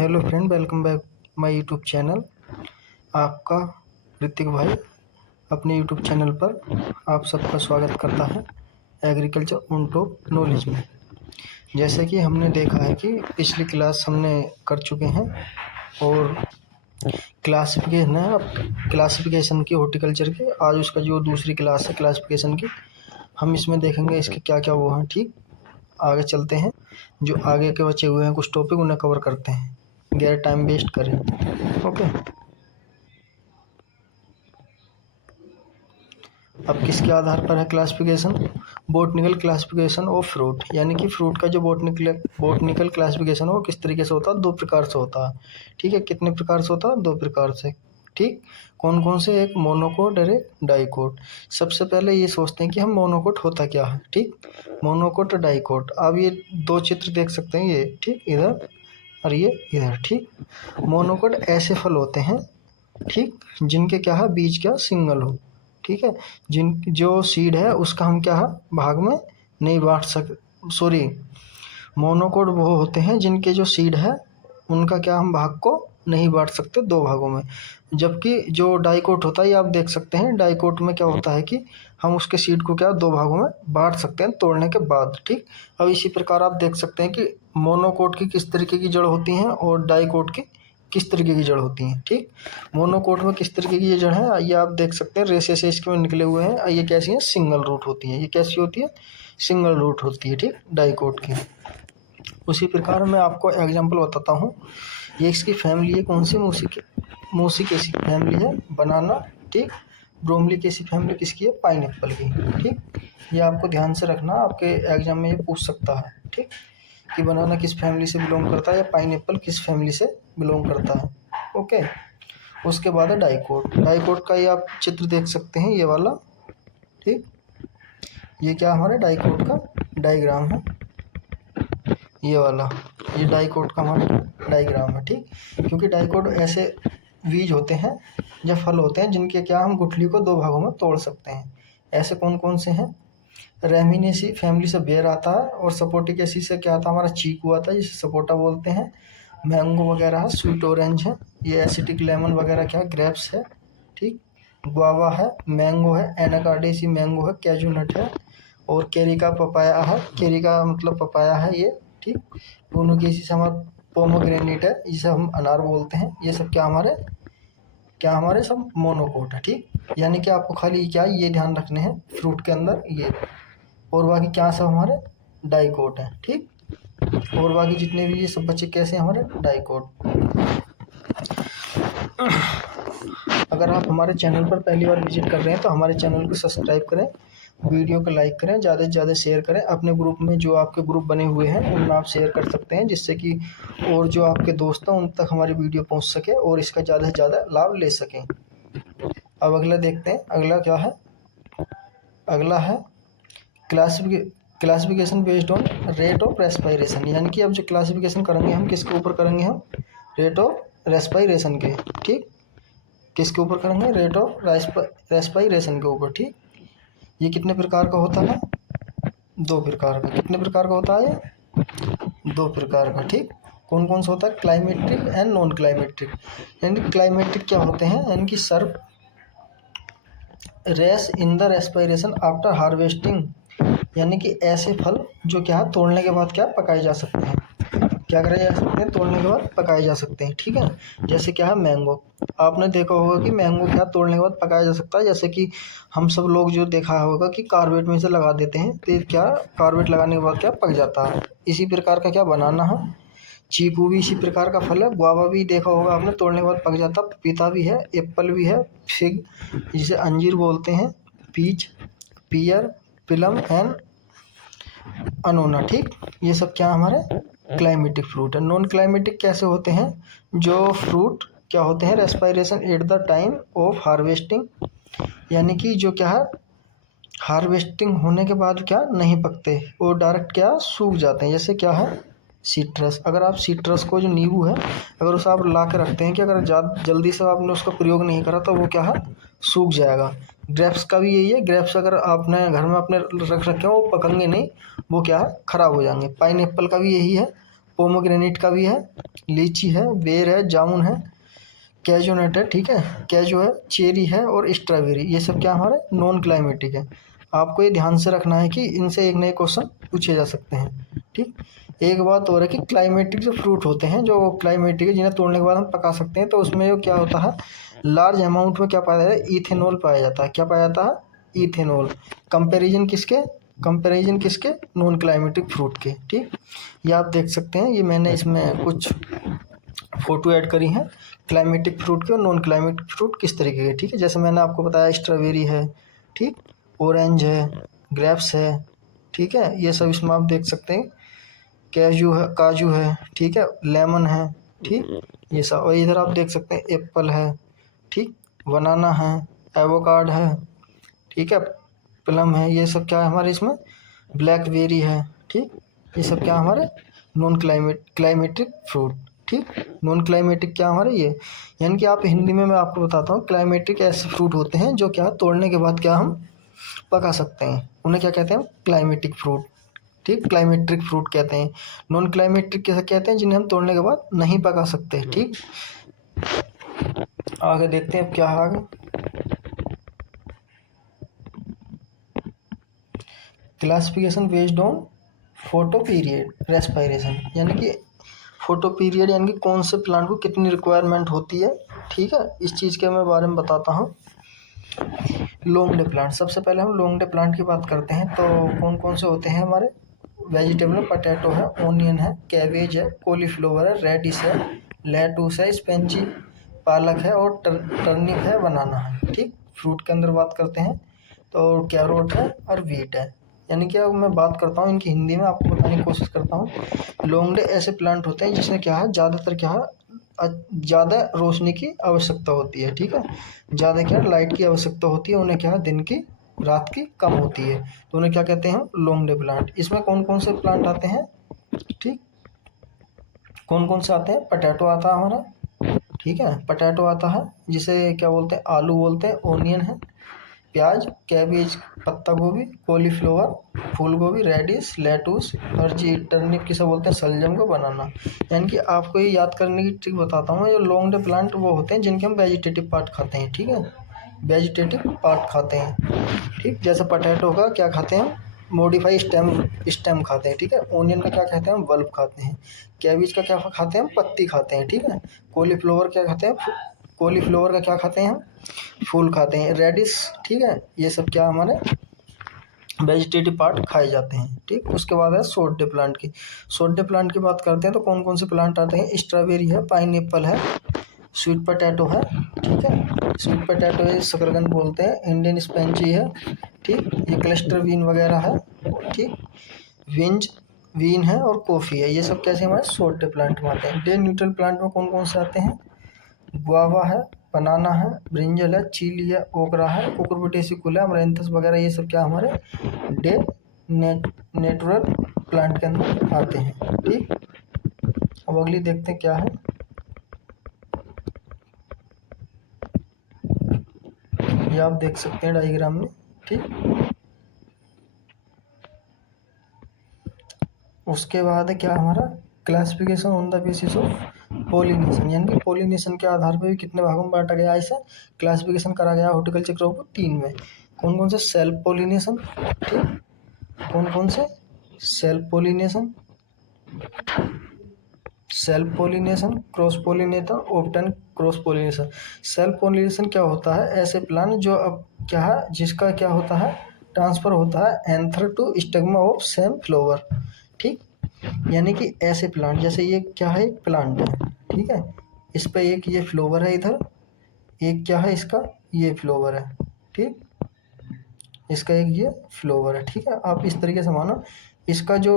Hello friend, welcome back my YouTube channel. आपका ऋतिक भाई अपने यूट्यूब चैनल पर आप सबका स्वागत करता है एग्रीकल्चर ऑन टॉप नॉलेज में। जैसे कि हमने देखा है कि पिछली क्लास हमने कर चुके हैं और क्लासिफिकेशन है अब क्लासिफिकेशन की हॉर्टिकल्चर की। आज उसका जो दूसरी क्लास है क्लासिफिकेशन की, हम इसमें देखेंगे इसके क्या क्या वो हैं। ठीक, आगे चलते हैं। जो आगे के बचे हुए हैं कुछ टॉपिक उन्हें कवर करते हैं, गैर टाइम वेस्ट करें। ओके, अब किसके आधार पर है classification? Botanical classification of fruit, यानी कि फ्रूट का जो बोटनिकल क्लासिफिकेशन हो किस तरीके से होता है? दो प्रकार से होता है। ठीक है, कितने प्रकार से होता है? दो प्रकार से। ठीक, कौन कौन से? एक मोनोकोट और एक डाइकोट। सबसे पहले ये सोचते हैं कि हम मोनोकोट होता क्या है। ठीक, मोनोकोट और डाइकोट। अब ये दो चित्र देख सकते हैं, ये ठीक इधर और ये इधर। ठीक, मोनोकोट ऐसे फल होते हैं, ठीक, जिनके क्या है बीज क्या सिंगल हो। ठीक है, जिन जो सीड है उसका हम क्या है भाग में नहीं बांट सक सॉरी, मोनोकोट वो होते हैं जिनके जो सीड है उनका क्या हम भाग को नहीं बांट सकते दो भागों में। जबकि जो डाइकोट होता है ये आप देख सकते हैं, डाइकोट में क्या होता है कि हम उसके सीड को क्या दो भागों में बांट सकते हैं तोड़ने के बाद। ठीक, अब इसी प्रकार आप देख सकते हैं कि मोनोकोट की किस तरीके की जड़ होती हैं और डाइकोट की किस तरीके की जड़ होती हैं। ठीक, मोनोकोट में किस तरीके की ये जड़ है ये आप देख सकते हैं, रेसे से इसके में निकले हुए हैं। ये कैसी हैं? सिंगल रूट होती हैं। ये कैसी होती है? सिंगल रूट होती है। ठीक, डाइकोट की। उसी प्रकार मैं आपको एग्जांपल बताता हूँ। ये इसकी फैमिली है कौन सी? मूसिकेसी फैमिली है, बनाना। ठीक, ब्रोमलिकेसी फैमिली किसकी है? पाइनएप्पल की। ठीक, ये आपको ध्यान से रखना, आपके एग्जाम में ये पूछ सकता है। ठीक, कि बनाना किस फैमिली से बिलोंग करता है या पाइनएप्पल किस फैमिली से बिलोंग करता है। ओके, उसके बाद है डाइकोट। डाइकोट का ये आप चित्र देख सकते हैं, ये वाला। ठीक, ये क्या हमारे डाइकोट का डायग्राम है, ये वाला। ये डाइकोट का हमारा डायग्राम है। ठीक, क्योंकि डाइकोट ऐसे बीज होते हैं या फल होते हैं जिनके क्या हम गुठली को दो भागों में तोड़ सकते हैं। ऐसे कौन कौन से हैं? रेमिनेसी फैमिली से बेर आता है और सपोटिकेसी से क्या आता है? हमारा चीकू आता है जिसे सपोटा बोलते हैं। मैंगो वगैरह है, स्वीट ऑरेंज है। ये एसिटिक लेमन वगैरह क्या ग्रेप्स है। ठीक, गुआवा है, मैंगो है, एनाकार्डिसी मैंगो है, कैजू नट है और केरी का पपाया है। केरी का मतलब पपाया है ये। ठीक, दोनों की इसी से हमारा पोमोग्रेनेट है जिसे हम अनार बोलते हैं। ये सब क्या हमारे सब मोनोकोट है। ठीक, यानी कि आपको खाली क्या ये ध्यान रखने हैं फ्रूट के अंदर ये, और बाकी क्या सब हमारे डाइकोट है। ठीक, और बाकी जितने भी ये सब बच्चे कैसे हमारे डाइकोट। अगर आप हमारे चैनल पर पहली बार विजिट कर रहे हैं तो हमारे चैनल को सब्सक्राइब करें, वीडियो को लाइक करें, ज़्यादा से ज़्यादा शेयर करें। अपने ग्रुप में जो आपके ग्रुप बने हुए हैं उनमें आप शेयर कर सकते हैं, जिससे कि और जो आपके दोस्त हैं उन तक हमारी वीडियो पहुंच सके और इसका ज़्यादा से ज़्यादा लाभ ले सकें। अब अगला देखते हैं, अगला क्या है? अगला है classification based on rate of respiration. यानी कि अब जो क्लासिफिकेशन करेंगे हम किसके ऊपर करेंगे? हम रेट ऑफ रेस्पायरेशन के। ठीक, किसके ऊपर करेंगे? रेट ऑफ रेस्पायरेशन के ऊपर। ठीक, ये कितने प्रकार का होता है? दो प्रकार का। कितने प्रकार का होता है? दो प्रकार का। ठीक, कौन कौन सा होता है? Climacteric and non climacteric. यानी क्लाइमेट्रिक क्या होते हैं? यानी कि serve race in the respiration after harvesting, यानी कि ऐसे फल जो क्या है तोड़ने के बाद क्या पकाए जा सकते हैं। क्या करे जा सकते हैं? तोड़ने के बाद पकाए जा सकते हैं। ठीक है, जैसे क्या है मैंगो। आपने देखा होगा कि मैंगो क्या तोड़ने के बाद पकाया जा सकता है। जैसे कि हम सब लोग जो देखा होगा कि कार्बेट में से लगा देते हैं तो क्या कार्बेट लगाने के बाद क्या पक जाता है। इसी प्रकार का क्या बनाना है, चीकू भी इसी प्रकार का फल है। गुआवा भी देखा होगा आपने, तोड़ने के बाद पक जाता। पपीता भी है, एप्पल भी है, फिग जिसे अंजीर बोलते हैं, पीच, पियर, प्लम एंड अनोना। ठीक, ये सब क्या हमारे क्लाइमेटिक फ्रूट है। नॉन क्लाइमेटिक कैसे होते हैं? जो फ्रूट क्या होते हैं respiration at the time of harvesting, यानी कि जो क्या है हार्वेस्टिंग होने के बाद क्या नहीं पकते और डायरेक्ट क्या सूख जाते हैं। जैसे क्या है सीट्रस। अगर आप सीट्रस को जो नींबू है अगर उसे आप ला के रखते हैं कि अगर जल्दी से आपने उसका प्रयोग नहीं करा तो वो क्या है सूख जाएगा। ग्रेप्स का भी यही है। ग्रेप्स अगर आपने घर में अपने रख रखे हैं वो पकेंगे नहीं, वो क्या है खराब हो जाएंगे। पाइनएप्पल का भी यही है। पोमोग्रेनेट का भी है, लीची है, बेर है, जामुन है, कैजू नट है, ठीक है, कैजू है, चेरी है और स्ट्रॉबेरी, ये सब क्या हमारे नॉन क्लाइमेटिक है। आपको ये ध्यान से रखना है कि इनसे एक नए क्वेश्चन पूछे जा सकते हैं। ठीक, एक बात और है कि क्लाइमेटिक जो फ्रूट होते हैं, जो क्लाइमेटिक है जिन्हें तोड़ने के बाद हम पका सकते हैं, तो उसमें जो क्या होता है, लार्ज अमाउंट में क्या पाया जाता है, इथेनॉल पाया जाता है। क्या पाया जाता है, इथेनॉल। कंपेरिजन किसके, नॉन क्लाइमेटिक फ्रूट के। ठीक, ये आप देख सकते हैं, ये मैंने इसमें कुछ फोटो ऐड करी हैं क्लाइमेटिक फ्रूट के और नॉन क्लाइमेटिक फ्रूट किस तरीके के। ठीक है, जैसे मैंने आपको बताया स्ट्रॉबेरी है, ठीक, ऑरेंज है, ग्रेप्स है, ठीक है, ये सब इसमें आप देख सकते हैं। काजू है, ठीक है, लेमन है, ठीक, ये सब। और इधर आप देख सकते हैं एप्पल है, ठीक, बनाना है, एवोकाड है, ठीक है, प्लम है, ये सब क्या है हमारे इसमें, ब्लैकबेरी है, ठीक, ये सब क्या हमारे नॉन क्लाइमेटिक फ्रूट। ठीक, नॉन क्लाइमेटिक क्या हमारे ये, यानी कि आप हिंदी में मैं आपको बताता हूँ, क्लाइमेटिक ऐसे फ्रूट होते हैं जो क्या तोड़ने के बाद क्या हम पका सकते हैं, उन्हें क्या कहते हैं, क्लाइमेटिक फ्रूट। ठीक, क्लाइमेट्रिक फ्रूट कहते हैं। नॉन क्लाइमेट्रिक कैसे कहते हैं, जिन्हें हम तोड़ने के बाद नहीं पका सकते। ठीक, आगे देखते हैं अब क्या है आगे। Classification based on photo period respiration, यानी कि फोटो पीरियड यानी कि कौन से प्लांट को कितनी रिक्वायरमेंट होती है। ठीक है, इस चीज़ के मैं बारे में बताता हूँ। लॉन्ग डे प्लांट, सबसे पहले हम लॉन्ग डे प्लांट की बात करते हैं, तो कौन कौन से होते हैं हमारे, वेजिटेबल, पटेटो है, ओनियन है, कैबेज है, कॉलीफ्लावर है, रेडिश है, लेटूस है, स्पेंची, पालक है और टर्निप है, बनाना है। ठीक, फ्रूट के अंदर बात करते हैं तो कैरोट है और वीट है। यानी कि अब मैं बात करता हूँ इनकी हिंदी में, आपको बताने की कोशिश करता हूँ। लॉन्ग डे ऐसे प्लांट होते हैं जिसमें क्या है, ज़्यादातर क्या है, ज़्यादा रोशनी की आवश्यकता होती है। ठीक है, ज़्यादा क्या लाइट की आवश्यकता होती है, उन्हें क्या है दिन की रात की कम होती है, तो उन्हें क्या कहते हैं, लॉन्ग डे प्लांट। इसमें कौन कौन से प्लांट आते हैं, ठीक, कौन कौन से आते हैं, पटैटो आता है हमारा, ठीक है, पटैटो आता है, जिसे क्या बोलते हैं, आलू बोलते हैं, ओनियन है, प्याज, कैबेज, पत्ता गोभी, कॉलीफ्लावर, फूल गोभी, रेडिश, लेटूस और जी टर्निप किसे बोलते हैं, सलजम को, बनाना। यानी कि आपको ये याद करने की ट्रिक बताता हूँ, जो लॉन्ग डे प्लांट वो होते हैं जिनके हम वेजिटेटिव पार्ट खाते हैं। ठीक है, वेजिटेटिव पार्ट खाते हैं। ठीक, जैसे पटेटो का क्या खाते हैं, मॉडिफाई स्टेम खाते हैं। ठीक है, ओनियन का क्या कहते हैं, हम बल्ब खाते हैं। कैबेज का क्या खाते हैं, हम पत्ती खाते हैं। ठीक है, कॉलीफ्लावर क्या खाते हैं, कॉलीफ्लावर का क्या खाते हैं हम, फूल खाते हैं। रेडिश, ठीक है, ये सब क्या हमारे वेजिटेटिव पार्ट खाए जाते हैं। ठीक, उसके बाद है शॉर्ट डे प्लांट की। शॉर्ट डे प्लांट की बात करते हैं तो कौन कौन से प्लांट आते हैं, स्ट्रॉबेरी है, पाइनएप्पल है, स्वीट पोटैटो है, ठीक है, स्वीट पोटैटो ये शकरकंद बोलते हैं, इंडियन स्पेंची है, ठीक, ये क्लस्टर बीन वगैरह है, ठीक, विंज बीन है और कॉफ़ी है। ये सब कैसे हमारे शॉर्ट डे प्लांट में आते हैं। डे न्यूट्रल प्लांट में कौन कौन से आते हैं, गुआवा है, बनाना है, ब्रिंजल है, चीली है, ओकरा है, कुकुरबिटेसी है, अमरैंथस वगैरह, ये सब क्या हमारे डे नेचुरल प्लांट के अंदर आते हैं। ठीक, अब अगली देखते हैं क्या है, ये आप देख सकते हैं डायग्राम में। ठीक, उसके बाद है क्या हमारा, classification on the basis of pollination, यानी कि पोलिनेशन के आधार पर भी कितने भागों में बांटा गया, ऐसा क्लासिफिकेशन करा गया हॉर्टिकल्चर क्रॉप को 3 में। कौन कौन से, सेल्फ पोलिनेशन, ठीक, कौन कौन से, self pollination, cross pollination, often cross pollination. Self pollination क्या होता है, ऐसे प्लांट जो अब क्या है, जिसका क्या होता है, ट्रांसफर होता है anther to stigma of same flower. ठीक, यानी कि ऐसे प्लांट, जैसे ये क्या है, एक प्लांट है, ठीक है, इस पे एक ये फ्लावर है, इधर एक क्या है, इसका ये फ्लावर है, ठीक, इसका एक ये फ्लावर है। ठीक है, आप इस तरीके से मानो, इसका जो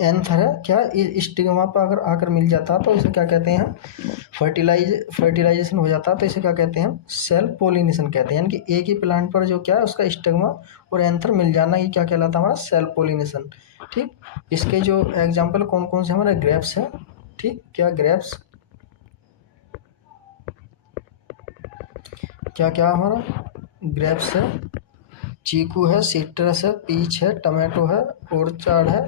एंथर है क्या स्टिग्मा पर अगर आकर मिल जाता है तो इसे क्या कहते हैं, फर्टिलाइजेशन हो जाता है तो इसे क्या कहते हैं, सेल्फ पोलिनेशन कहते हैं। यानी कि एक ही प्लांट पर जो क्या है उसका स्टिग्मा और एंथर मिल जाना, ये क्या कहलाता है, हमारा सेल्फ पोलिनेशन। ठीक, इसके जो एग्जाम्पल कौन कौन से हमारे, ग्रेप्स है, ठीक, क्या ग्रेप्स, क्या क्या हमारा ग्रेप्स है, चीकू है, सिट्रस है, पीच है, टमाटो है, ऑर्चार्ड है,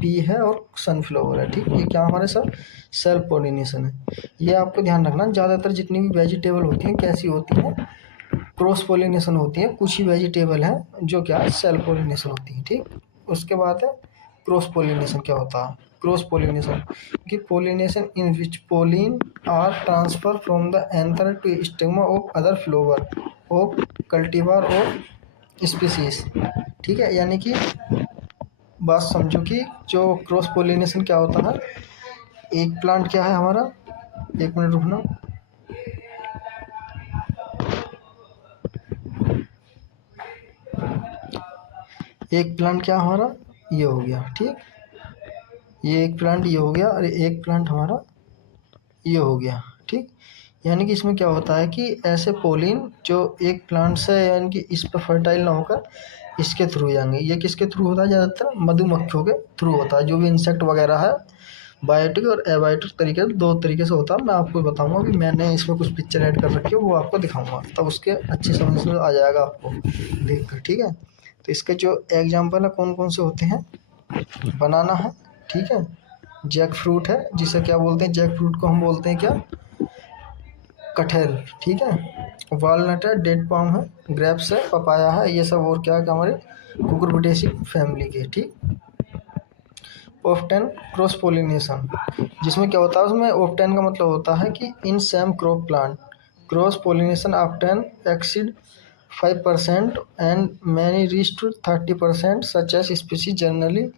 पी है और सनफ्लावर है। ठीक, ये क्या हमारे सब सेल्फ पोलिनेशन है। ये आपको ध्यान रखना, ज़्यादातर जितनी भी वेजिटेबल होती हैं कैसी होती हैं, क्रॉस पोलिनेशन होती है। कुछ ही वेजिटेबल हैं जो क्या सेल्फ पोलिनेशन होती हैं। ठीक, उसके बाद है क्रॉस पोलिनेशन। क्या होता है क्रॉस पोलिनेशन? कि pollination in which pollen are transfer from the anther to stigma of other flower of cultivar of species. ठीक है, यानी कि बात समझो कि जो क्रॉस पोलिनेशन क्या होता है, एक प्लांट क्या है हमारा, एक मिनट रुकना, एक प्लांट क्या हमारा ये हो गया। ठीक, ये एक प्लांट ये हो गया और एक प्लांट हमारा ये हो गया। ठीक, यानी कि इसमें क्या होता है कि ऐसे पोलिन जो एक प्लांट से यानी कि इस पर फर्टाइल ना होकर इसके थ्रू जाएंगे। ये किसके थ्रू होता है? ज़्यादातर मधुमक्खियों के थ्रू होता है। जो भी इंसेक्ट वगैरह है, बायोटिक और एबायोटिक तरीके से, दो तरीके से होता है। मैं आपको बताऊंगा कि मैंने इसमें कुछ पिक्चर ऐड कर रखी है, वो आपको दिखाऊंगा, तब उसके अच्छी समझ में आ जाएगा आपको देख कर। ठीक है, तो इसके जो एग्जाम्पल है कौन कौन से होते हैं, बनाना है, ठीक है, जैक फ्रूट है, जिसे क्या बोलते हैं, जैक फ्रूट को हम बोलते हैं क्या, कटहल। ठीक है, वॉलनट है, डेट पाम है, ग्रेप्स है, पपाया है, ये सब और क्या है हमारे कुकुरबिटेसी फैमिली के। ठीक, ऑफ्टन क्रॉस पोलिनेशन, जिसमें क्या होता है, उसमें ऑफ्टन का मतलब होता है कि in same crop plant cross pollination often exceed 5% and many reach to 30% such as species generally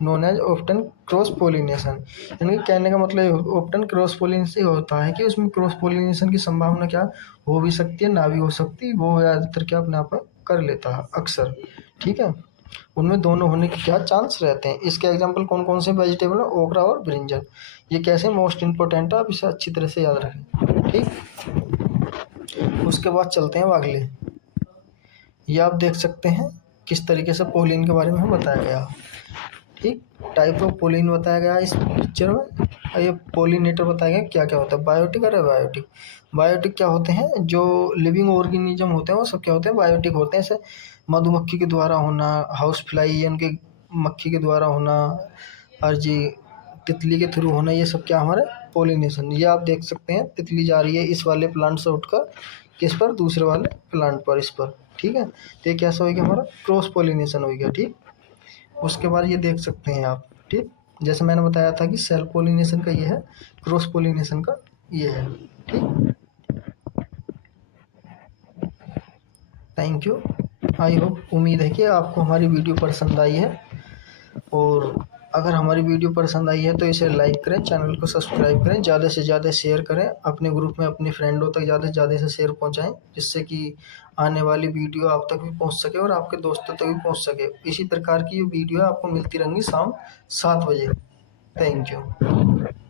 known as often cross pollination. यानी कि कहने का मतलब ऑफ्टन क्रॉस पोलिनेशन होता है कि उसमें क्रॉस पोलिनेशन की संभावना क्या हो भी सकती है, ना भी हो सकती, वो ज़्यादातर क्या अपने आप में कर लेता है अक्सर। ठीक है, उनमें दोनों होने के क्या चांस रहते हैं। इसके एग्जांपल कौन कौन से वेजिटेबल है, ओकरा और ब्रिंजल। ये कैसे मोस्ट इंपॉर्टेंट है, आप इसे अच्छी तरह से याद रखें। ठीक, उसके बाद चलते हैं अगले। ये आप देख सकते हैं किस तरीके से पोलिन के बारे में हमें बताया गया। ठीक, टाइप ऑफ पोलिन बताया गया इस पिक्चर में, और ये पोलिनेटर बताया गया क्या क्या होता है, बायोटिक और एबायोटिक। बायोटिक क्या होते हैं, जो लिविंग ऑर्गेनिज्म होते हैं वो सब क्या होते हैं, बायोटिक होते हैं। जैसे मधुमक्खी के द्वारा होना, हाउस फ्लाई यानी कि मक्खी के द्वारा होना, और जी तितली के थ्रू होना, ये सब क्या हमारे पोलिनेशन। ये आप देख सकते हैं तितली जा रही है इस वाले प्लांट से उठकर किस पर, दूसरे वाले प्लांट पर, इस पर। ठीक है, तो ये कैसा हो गया हमारा क्रॉस पोलिनेशन हो गया। ठीक, उसके बाद ये देख सकते हैं आप। ठीक, जैसे मैंने बताया था कि सेल्फ पोलिनेशन का ये है, क्रॉस पोलिनेशन का ये है। ठीक, थैंक यू। आई होप, उम्मीद है कि आपको हमारी वीडियो पसंद आई है, और अगर हमारी वीडियो पसंद आई है तो इसे लाइक करें, चैनल को सब्सक्राइब करें, ज़्यादा से ज़्यादा शेयर करें अपने ग्रुप में, अपने फ्रेंडों तक ज़्यादा से ज़्यादा से शेयर पहुंचाएं, जिससे कि आने वाली वीडियो आप तक भी पहुंच सके और आपके दोस्तों तक भी पहुंच सके। इसी प्रकार की ये वीडियो आपको मिलती रहेंगी शाम 7 बजे। Thank you.